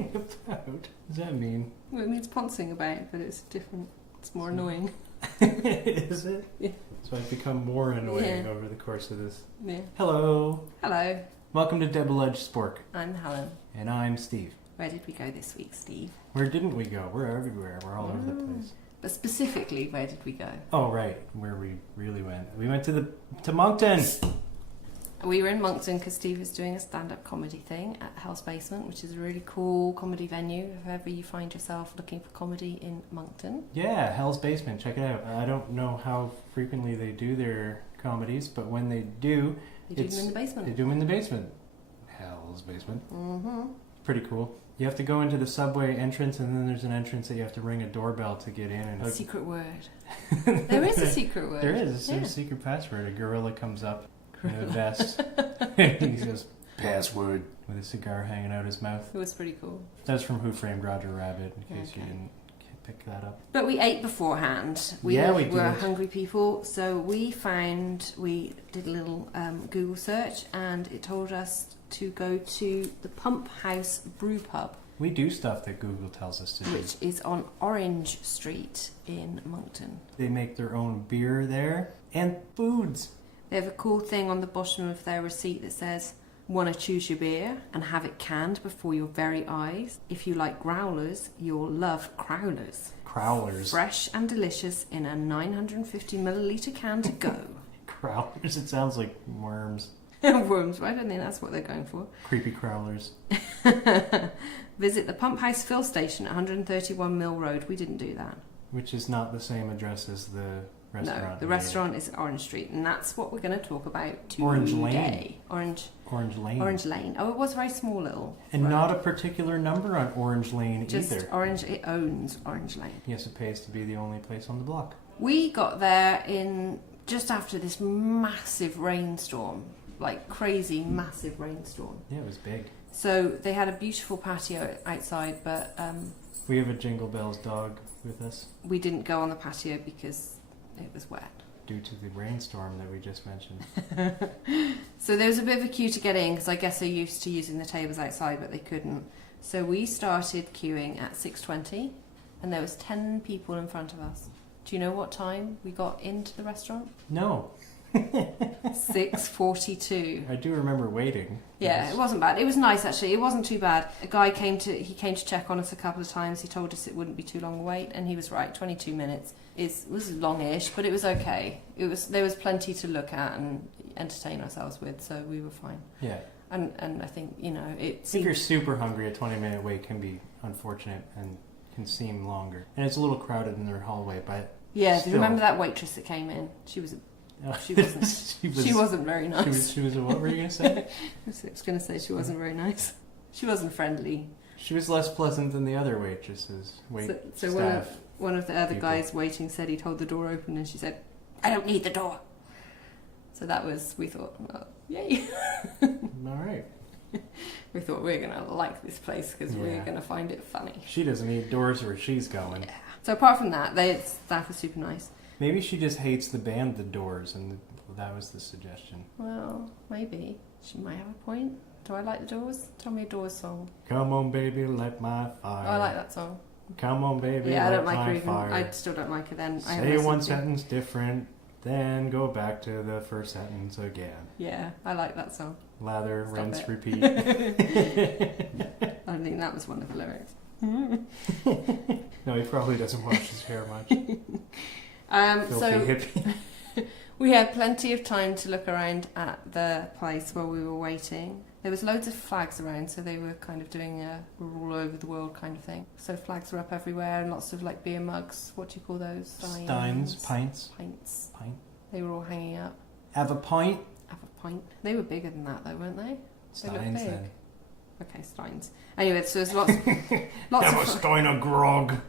Poncing about? What does that mean? Well, it means poncing about, but it's different. It's more annoying. Is it? Yeah. So I've become more annoying over the course of this. Yeah. Hello. Hello. Welcome to Double-Edged Spork. I'm Helen. And I'm Steve. Where did we go this week, Steve? Where didn't we go? We're everywhere. We're all over the place. But specifically, where did we go? Oh, right. Where we really went. We went to Moncton. We were in Moncton because Steve is doing a stand-up comedy thing at Hell's Basement, which is a really cool comedy venue if ever you find yourself looking for comedy in Moncton. Yeah, Hell's Basement. Check it out. I don't know how frequently they do their comedies, but when they do... They do them in the basement. They do them in the basement. Hell's Basement. Mm-hmm. Pretty cool. You have to go into the subway entrance, and then there's an entrance that you have to ring a doorbell to get in. And Secret word. There is a secret word. There is. There's a secret password. A gorilla comes up in a vest. He says, password, with a cigar hanging out his mouth. It was pretty cool. That's from Who Framed Roger Rabbit, in case you didn't pick that up. But we ate beforehand. We were hungry people, so we did a little Google search, and it told us to go to the Pumphouse Brew Pub. We do stuff that Google tells us to do. Which is on Orange Street in Moncton. They make their own beer there, and foods. They have a cool thing on the bottom of their receipt that says, "Want to choose your beer and have it canned before your very eyes? If you like growlers, you'll love crowlers. Crowlers. Fresh and delicious in a 950ml can to go." Crowlers? It sounds like worms. Worms, but I don't think that's what they're going for. Creepy crowlers. Visit the Pumphouse Fill Station at 131 Mill Road. We didn't do that. Which is not the same address as the restaurant. No, the restaurant is Orange Street, and that's what we're going to talk about today. Orange Lane. Orange Lane. Orange Lane. Oh, it was very small little. And not a particular number on Orange Lane just either. Orange, it owns Orange Lane. Yes, it pays to be the only place on the block. We got there just after this massive rainstorm. Like crazy, massive rainstorm. Yeah, it was big. So they had a beautiful patio outside, but... we have a Jingle Bells dog with us. We didn't go on the patio because it was wet. Due to the rainstorm that we just mentioned. So there was a bit of a queue to get in, because I guess they're used to using the tables outside, but they couldn't. So we started queuing at 6:20, and there was 10 people in front of us. Do you know what time we got into the restaurant? No. 6:42. I do remember waiting. Yeah, it wasn't bad. It was nice actually. It wasn't too bad. A guy came to check on us a couple of times. He told us it wouldn't be too long a wait, and he was right. 22 minutes was longish, but it was okay. There was plenty to look at and entertain ourselves with, so we were fine. Yeah. And I think if you're super hungry, a 20-minute wait can be unfortunate and can seem longer. And it's a little crowded in their hallway, but yeah. Still. Do you remember that waitress that came in? She wasn't very nice. She was what were you going to say? I was going to say she wasn't very nice. She wasn't friendly. She was less pleasant than the other waitresses. So one of the other guys waiting said he'd hold the door open, and she said, "I don't need the door." So we thought, well, yay. All right. We thought we're going to like this place because we're going to find it funny. She doesn't need doors where she's going. Yeah. So apart from that, staff was super nice. Maybe she just hates the band The Doors, and that was the suggestion. Well, maybe. She might have a point. Do I like The Doors? Tell me a Doors song. Come on, baby, light my fire. Oh, I like that song. Come on, baby, I don't light like her my even. fire. I still don't like her then. Say one sentence different, then go back to the first sentence again. Yeah, I like that song. Lather, rinse, repeat. I think that was one of the lyrics. No, he probably doesn't wash his hair much. We had plenty of time to look around at the place while we were waiting. There was loads of flags around, so they were kind of doing we're all over the world kind of thing. So flags were up everywhere, and lots of like beer mugs. What do you call those? Steins, pints. They were all hanging up. Have a pint. They were bigger than that though, weren't they? Steins then. Okay, Steins. Anyway, so there's lots of Stein of grog.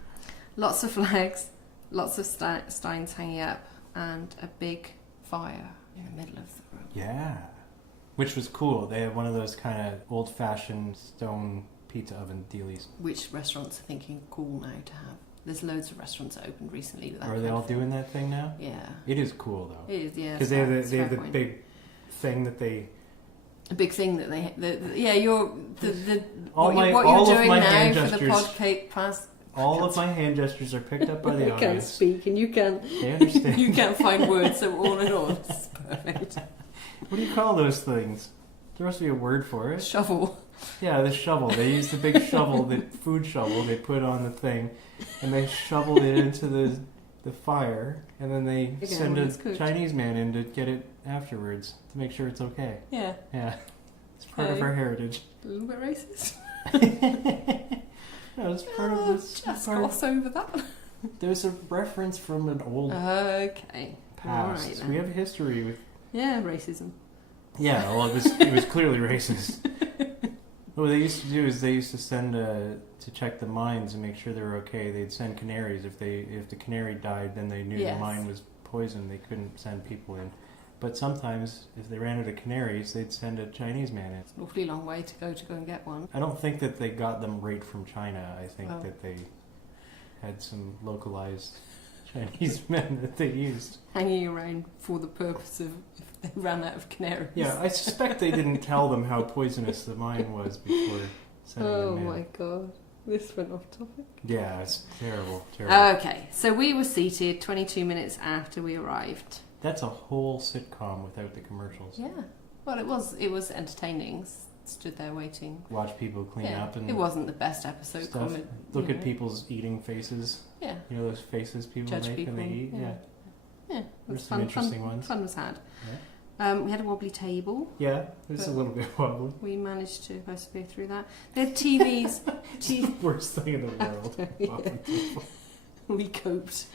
Lots of flags, lots of steins hanging up, and a big fire in the middle of the room. Yeah. Which was cool. They had one of those kind of old-fashioned stone pizza oven dealies. Which restaurants are thinking cool now to have. There's loads of restaurants that opened recently with that. Are they all doing that thing now? Yeah. It is cool though. It is, yeah. Because they have the big thing that they a big thing that you're All what of you're doing my now hand for the gestures. podcast. All of my hand gestures are picked up by the I can't audience. speak, and you can't. They understand. You can't find words, so all in all, it's perfect. What do you call those things? There must be a word for it. Shovel. Yeah, the shovel. They use the big shovel, the food shovel they put on the thing, and they shoveled it into the fire, and then they send a Chinese man in to get it afterwards to make sure it's okay. Yeah. Yeah. It's part of our heritage. A little bit racist. No, it's part of this. Just gloss over that. There's a reference from an old Okay. past. Alright, We have a history with. Yeah, racism. Yeah, well, it was clearly racist. What they used to do is they used to send to check the mines and make sure they were okay. They'd send canaries. If the canary died, then they knew the mine was poisoned. They couldn't send people in. But sometimes, if they ran out of canaries, they'd send a Chinese man in. It's an awfully long way to go and get one. I don't think that they got them right from China. I think that they had some localized Chinese men that they used. Hanging around for the purpose of if they ran out of canaries. Yeah, I suspect they didn't tell them how poisonous the mine was before sending them in. Oh my god. This went off topic. Yeah, it's terrible. Okay, so we were seated 22 minutes after we arrived. That's a whole sitcom without the commercials. Yeah. Well, it was entertaining. Stood there waiting. Watch people clean up and it wasn't the best episode. stuff. Look at people's eating faces. Yeah. You know those faces people Judge make people, when they eat? Yeah. Yeah. There's some interesting ones. Fun was had. Yeah. We had a wobbly table. Yeah, it was a little bit wobbly. We managed to persevere through that. They had TVs. It's the worst thing in the world. We coped.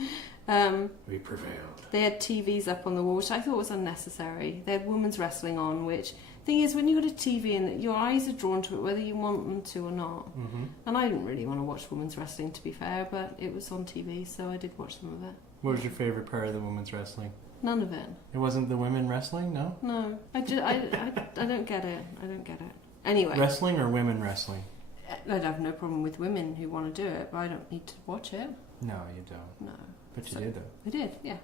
We prevailed. They had TVs up on the wall, which I thought was unnecessary. They had women's wrestling on, which thing is, when you've got a TV and your eyes are drawn to it, whether you want them to or not. Mm-hmm. And I didn't really want to watch women's wrestling, to be fair, but it was on TV, so I did watch some of it. What was your favourite part of the women's wrestling? None of it. It wasn't the women wrestling, no? No, I don't get it. I don't get it. Anyway. Wrestling or women wrestling? I'd have no problem with women who want to do it, but I don't need to watch it. No, you don't. No. But you did, though. I did, yeah.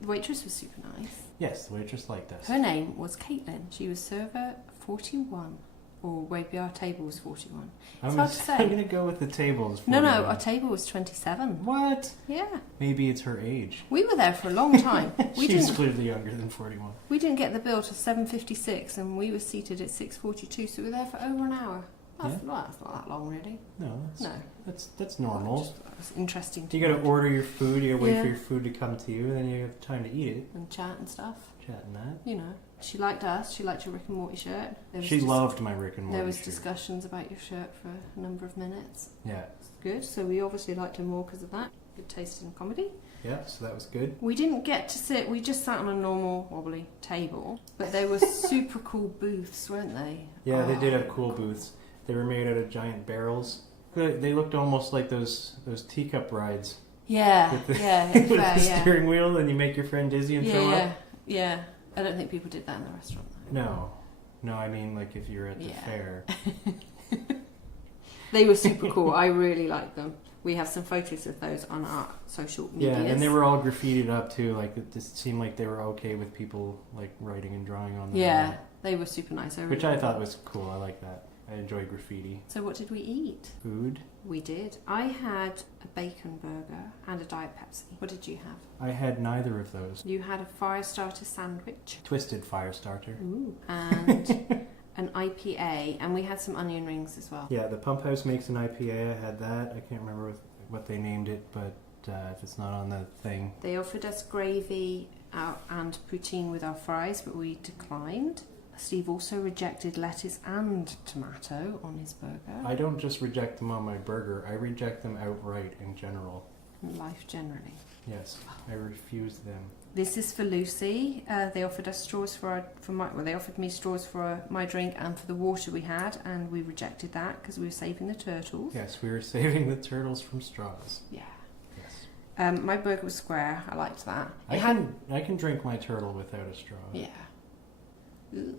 The waitress was super nice. Yes, the waitress liked us. Her name was Caitlin. She was server 41. Or maybe our table was 41. It's hard to say. I'm going to go with the tables. No, our table was 27. What? Yeah. Maybe it's her age. We were there for a long time. She's clearly younger than 41. We didn't get the bill till 7:56 and we were seated at 6:42, so we were there for over an hour. That's not that long, really. No, that's normal. That was interesting. You got to order your food. You got to wait for your food to come to you, and then you have time to eat it. And chat and stuff. Chat and that. You know, she liked us. She liked your Rick and Morty shirt. She loved my Rick and Morty shirt. There was discussions about your shirt for a number of minutes. Yeah. It's good. So we obviously liked her more because of that. Good taste in comedy. Yeah, so that was good. We didn't get to sit. We just sat on a normal wobbly table, but they were super cool booths, weren't they? Yeah, they did have cool booths. They were made out of giant barrels. They looked almost like those teacup rides. Yeah, with the, with the steering wheel, and you make your friend dizzy and throw up. Yeah. I don't think people did that in the restaurant, though. No, I mean like if you're at the fair. They were super cool. I really liked them. We have some photos of those on our social media. Yeah, and they were all graffitied up too. Like it just seemed like they were okay with people like writing and drawing on them. Yeah, they were super nice. Which I thought was cool. I like that. I enjoy graffiti. So what did we eat? Food. We did. I had a bacon burger and a Diet Pepsi. What did you have? I had neither of those. You had a fire starter sandwich. Twisted fire starter. Ooh. And an IPA, and we had some onion rings as well. Yeah, the Pumphouse makes an IPA. I had that. I can't remember what they named it, but if it's not on the thing. They offered us gravy and poutine with our fries, but we declined. Steve also rejected lettuce and tomato on his burger. I don't just reject them on my burger. I reject them outright in general. Life generally. Yes, I refuse them. This is for Lucy. They offered us straws they offered me straws for my drink and for the water we had, and we rejected that because we were saving the turtles. Yes, we were saving the turtles from straws. Yeah. Yes. My burger was square. I liked that. I can drink my turtle without a straw. Yeah. Ugh.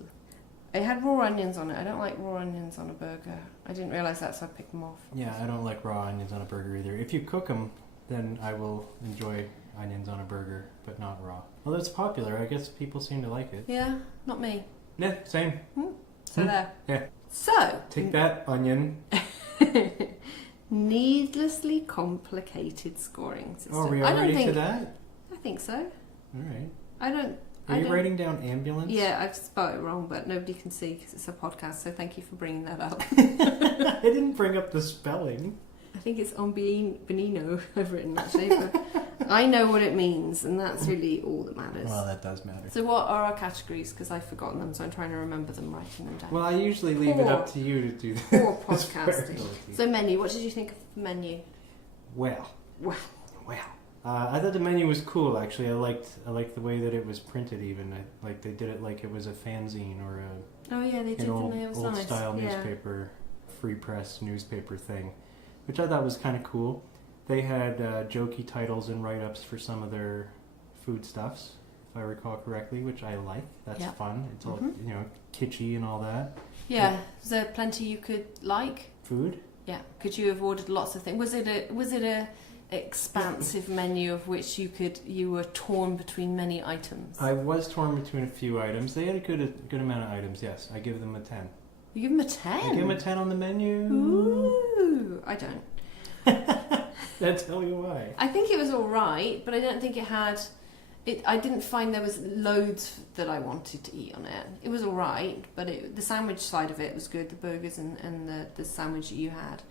It had raw onions on it. I don't like raw onions on a burger. I didn't realise that, so I picked them off. Yeah, I don't like raw onions on a burger either. If you cook them, then I will enjoy onions on a burger, but not raw. Well, it's popular. I guess people seem to like it. Yeah, not me. Yeah, same. So there. Yeah. So. Take that, onion. Needlessly complicated scoring system. Oh, are we already to that? I think so. All right. Are you writing down ambulance? Yeah, I've spelled it wrong, but nobody can see because it's a podcast, so thank you for bringing that up. I didn't bring up the spelling. I think it's Benino I've written, actually, but I know what it means, and that's really all that matters. Well, that does matter. So what are our categories? Because I've forgotten them, so I'm trying to remember them, writing them down. Well, I usually leave it up to you to do that. Poor podcasting. So menu, what did you think of the menu? Well. I thought the menu was cool. Actually, I liked the way that it was printed. Even they did it like it was a fanzine or they did. An old style newspaper, free press newspaper thing, which I thought was kind of cool. They had jokey titles and write ups for some of their foodstuffs, if I recall correctly, which I like. That's fun. It's all kitschy and all that. Yeah, was there plenty you could like? Food. Yeah, could you have ordered lots of things? Was it a expansive menu of which you were torn between many items? I was torn between a few items. They had a good amount of items. Yes, I give them a 10. You give them a 10? I give them a 10 on the menu. Ooh, I don't. I'll tell you why. I think it was all right, but I don't think it had. I didn't find there was loads that I wanted to eat on it. It was all right, but the sandwich side of it was good. The burgers and the sandwich that you had.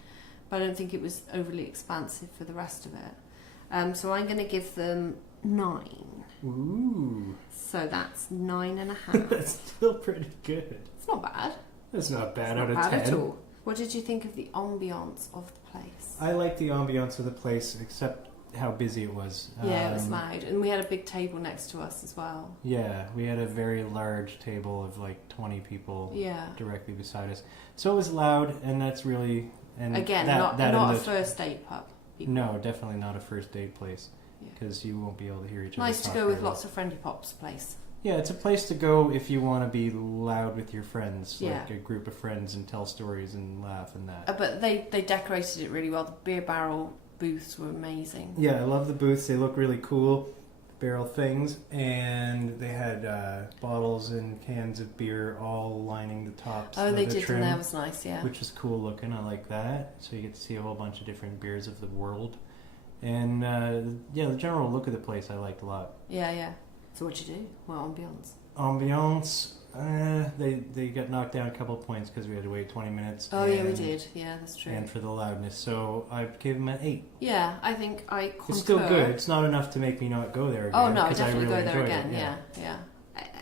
But I don't think it was overly expansive for the rest of it. So I'm going to give them 9. Ooh. So that's 9.5. That's still pretty good. It's not bad. That's not bad out of 10. Not bad at all. What did you think of the ambiance of the place? I liked the ambiance of the place, except how busy it was. Yeah, it was loud. And we had a big table next to us as well. Yeah, we had a very large table of like 20 people directly beside us. So it was loud, and that's really... And again, not a first date pub. No, definitely not a first date place, because you won't be able to hear each other. Nice to go with lots of friendly pops place. Yeah, it's a place to go if you want to be loud with your friends, like a group of friends, and tell stories and laugh and that. But they decorated it really well. The beer barrel booths were amazing. Yeah, I love the booths. They look really cool. Barrel things, and they had bottles and cans of beer all lining the tops of they the did, trim, and that was nice, yeah. Which was cool looking. I like that. So you get to see a whole bunch of different beers of the world. And the general look of the place I liked a lot. Yeah. So what'd you do? What ambiance? Ambiance, they got knocked down a couple of points because we had to wait 20 minutes. Oh, yeah, we did. Yeah, that's true. And for the loudness. So I gave them an 8. Yeah, I think I concur. It's still good. It's not enough to make me not go there again. Oh, no, definitely really go there again. It, yeah.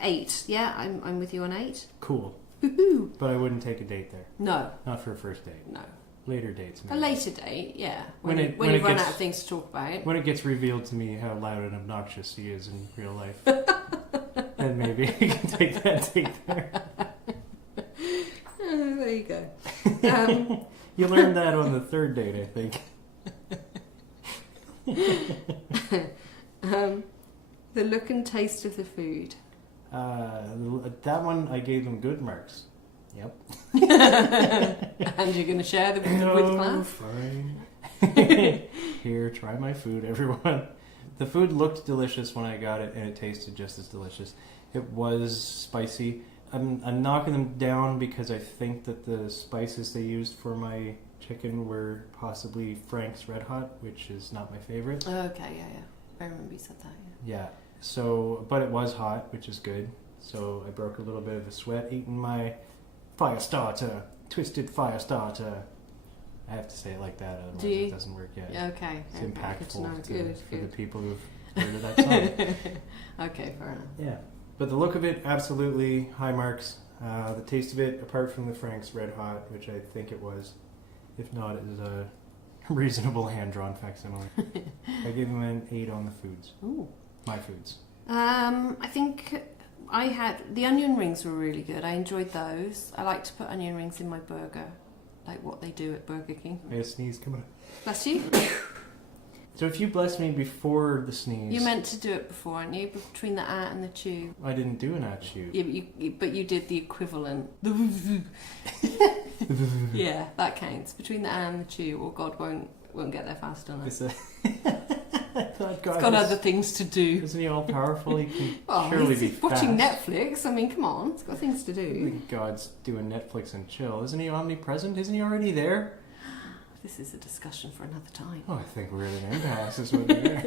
8. Yeah, I'm with you on 8. Cool. Woohoo! But I wouldn't take a date there. No. Not for a first date. No. Later dates, maybe. A later date, yeah. When you gets, run out of things to talk about. When it gets revealed to me how loud and obnoxious he is in real life, then maybe I can take that date there. There you go. You learned that on the 3rd date, I think. The look and taste of the food. That one I gave them good marks. Yep. And you're going to share them with class? Fine. Here, try my food, everyone. The food looked delicious when I got it, and it tasted just as delicious. It was spicy. I'm knocking them down because I think that the spices they used for my chicken were possibly Frank's Red Hot, which is not my favorite. Oh, okay, yeah. I remember you said that, Yeah. So, but it was hot, which is good. So I broke a little bit of a sweat eating my twisted fire starter. I have to say it like that, otherwise it doesn't work yet. Yeah, okay. It's impactful for the people who've heard of that song. Okay, fair enough. Yeah. But the look of it, absolutely high marks. The taste of it, apart from the Frank's Red Hot, which I think it was, if not, it is a reasonable hand-drawn facsimile. I gave him an 8 on the foods. Ooh. My foods. I think I had... The onion rings were really good. I enjoyed those. I like to put onion rings in my burger, like what they do at Burger King. I had a sneeze, come on. Bless you. So if you blessed me before the sneeze... You meant to do it before, aren't you? Between the ah and the chew. I didn't do an at-chew. Yeah, but you did the equivalent. Yeah, that counts. Between the ah and the chew, or God won't get there fast enough. God, He's got other things to do. Isn't he all powerful? He can Well, surely he's be watching fast. Netflix. I mean, come on, he's got things to do. God's doing Netflix and chill. Isn't he omnipresent? Isn't he already there? This is a discussion for another time. Oh, I think we're at an impasse. Is what we are.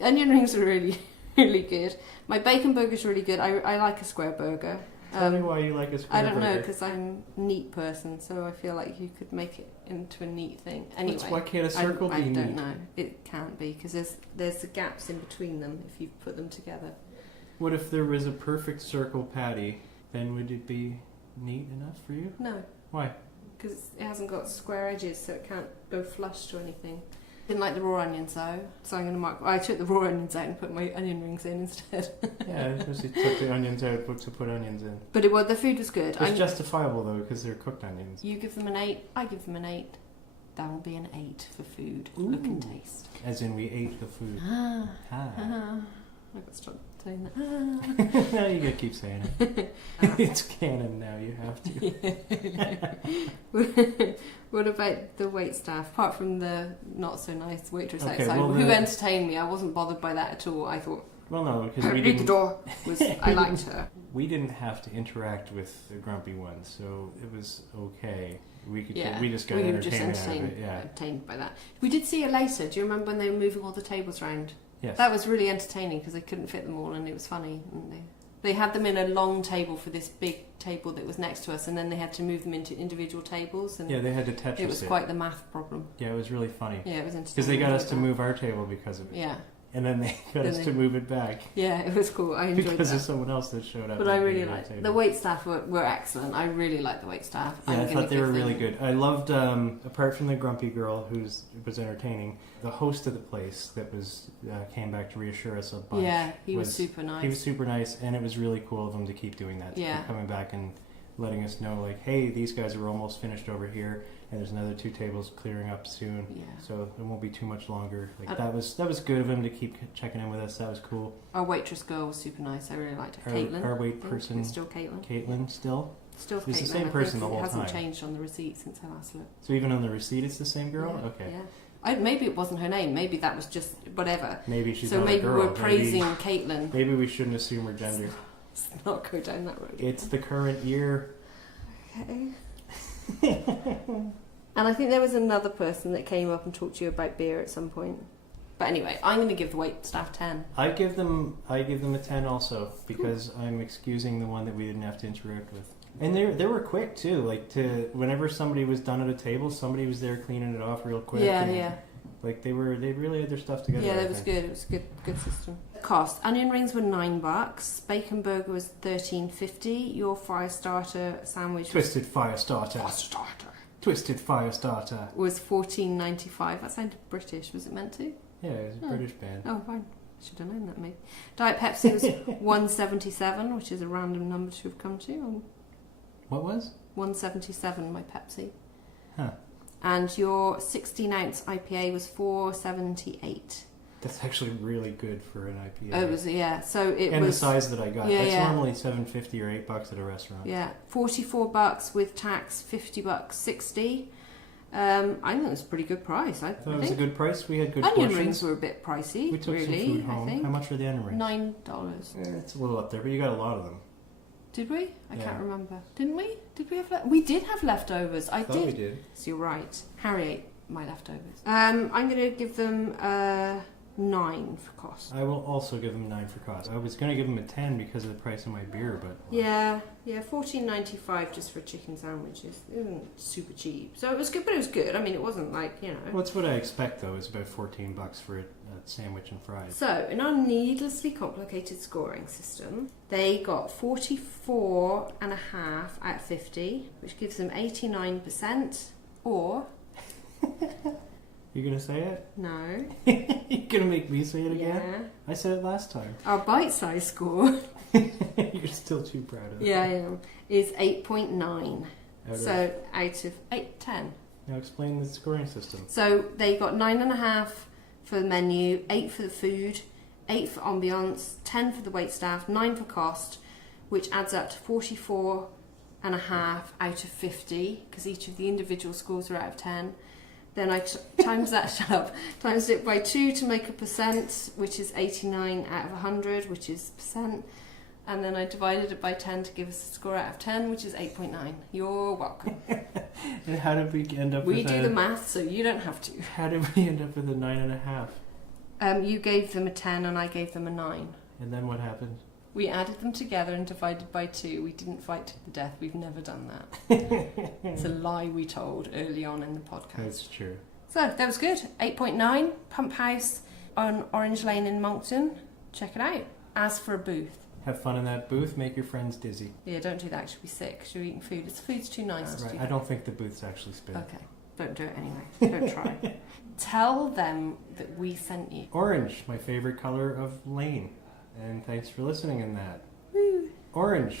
Onion rings are really, really good. My bacon burger's really good. I like a square burger. Tell me why you like a square I don't know, burger. because I'm a neat person, so I feel like you could make it into a neat thing. Anyway, Why can't a circle be neat? I don't know. It can't be, because there's the gaps in between them if you put them together. What if there was a perfect circle patty? Then would it be neat enough for you? No, Why? because it hasn't got square edges, so it can't go flush to anything. Didn't like the raw onions though, so I'm going to mark. I took the raw onions out and put my onion rings in instead. Yeah, because you took the onions out to put onions in. But the food was good. It's justifiable though, because they're cooked onions. You give them an 8, I give them an 8. That will be an 8 for food, Ooh. look and taste. As in, we ate the food. Ah. Ah. I've got to stop saying that. Now you gotta keep saying it. It's canon now, you have to. What about the wait staff? Apart from the not so nice waitress Okay, outside, well, who entertained me, I wasn't bothered by that at all. I thought, Well, no, because we read the didn't. door. I liked her. We didn't have to interact with the grumpy one, so it was okay. We could. Yeah, We just got were entertainment out of it. Yeah. entertained by that. We did see her later. Do you remember when they were moving all the tables round? Yes. That was really entertaining because they couldn't fit them all, and it was funny. And they had them in a long table for this big table that was next to us, and then they had to move them into individual tables. And Yeah, they had to Tetris it was quite the math problem. Yeah, it was really funny. Yeah, it was interesting. Because they got us to move our table because of it. Yeah. And then they got us to move it back. Yeah, it was cool. I enjoyed because that. of someone else that showed up. But I really liked it. The wait staff were excellent. I really liked the wait staff. Yeah, I thought they were really good. I loved, apart from the grumpy girl who was entertaining, the host of the place that was came back to reassure us a bunch. Yeah, he was super nice. He was super nice, and it was really cool of him to keep doing that. To keep coming back and letting us know, like, hey, these guys are almost finished over here, and there's another 2 tables clearing up soon. Yeah. So it won't be too much longer. Like that was good of him to keep checking in with us. That was cool. Our waitress girl was super nice. I really liked her. Caitlin. Our wait person. It's still Caitlin. Caitlin still. Still It's Caitlin. the same person the whole time. It hasn't changed on the receipt since I last looked. So even on the receipt, it's the same girl. Yeah, okay. Yeah. Maybe it wasn't her name. Maybe that was just whatever. Maybe she's so not maybe a girl. we're praising Caitlin. Maybe we shouldn't assume her gender. Let's not go down that road. It's the current year. Okay. And I think there was another person that came up and talked to you about beer at some point. But anyway, I'm going to give the wait staff 10. I give them a 10 also because I'm excusing the one that we didn't have to interact with. And they were quick too. Like whenever somebody was done at a table, somebody was there cleaning it off real quick. Yeah, and, yeah. Like they really had their stuff together. Yeah, that was good. It was a good system. Cost: onion rings were $9. Bacon burger was $13.50. Your fire starter sandwich Twisted fire starter. Twisted fire starter was $14.95. That sounded British. Was it meant to? Yeah, it was a British band. Oh, fine. Should have known that, maybe. Diet Pepsi was $1.77, which is a random number to have come to. What was? $1.77, my Pepsi. Huh. And your 16-ounce IPA was $4.78. That's actually really good for an IPA. Oh, it was, yeah. So it and was, the size that I got. Yeah, That's yeah. normally $7.50 or $8 at a restaurant. Yeah, $44 with tax, $50, $60. I think it was a pretty good price. I thought it was a good price. We had good onion portions. rings were a bit pricey. We took really, some food home. I think. How much were the onion rings? $9. Yeah, it's a little up there, but you got a lot of them. Did we? I Yeah. can't remember. Didn't we? Did we have? We did have leftovers. I thought did. we did. So you're right. Harry ate my leftovers. I'm going to give them 9 for cost. I will also give them 9 for cost. I was going to give them a 10 because of the price of my beer, but Yeah, $14.95 just for a chicken sandwich isn't super cheap. So it was good, but it was good. I mean, it wasn't like, you know. Well, that's what I expect though. It's about $14 for a sandwich and fries. So in our needlessly complicated scoring system, they got 44.5 out of 50, which gives them 89%, or You gonna say it? no. You gonna make me say it again? Yeah. I said it last time. Our bite-size score, You're still too proud of it. yeah, I am, is 8.9. Out of- So out of 10. Now explain the scoring system. So they got 9.5 for the menu, 8 for the food, 8 for ambiance, 10 for the waitstaff, 9 for cost, which adds up to 44.5 out of 50, because each of the individual scores are out of 10. Then I times that, shut up, times it by 2 to make a percent, which is 89 out of 100, which is percent. And then I divided it by 10 to give us a score out of 10, which is 8.9. You're welcome. And how did we end up with We do the math, so you don't have to. How did we end up with a 9.5? You gave them a 10 and I gave them a 9. And then what happened? We added them together and divided by 2. We didn't fight to the death. We've never done that. It's a lie we told early on in the podcast. That's true. So, that was good. 8.9, Pumphouse on Orange Lane in Moncton. Check it out. Ask for a booth. Have fun in that booth. Make your friends dizzy. Yeah, don't do that. Actually, be sick because you're eating food. Food's too nice to Right. do. I don't think the booth's actually spin. Okay. Don't do it anyway. Don't try. Tell them that we sent you. Orange, my favorite color of lane. And thanks for listening in that. Woo. Orange.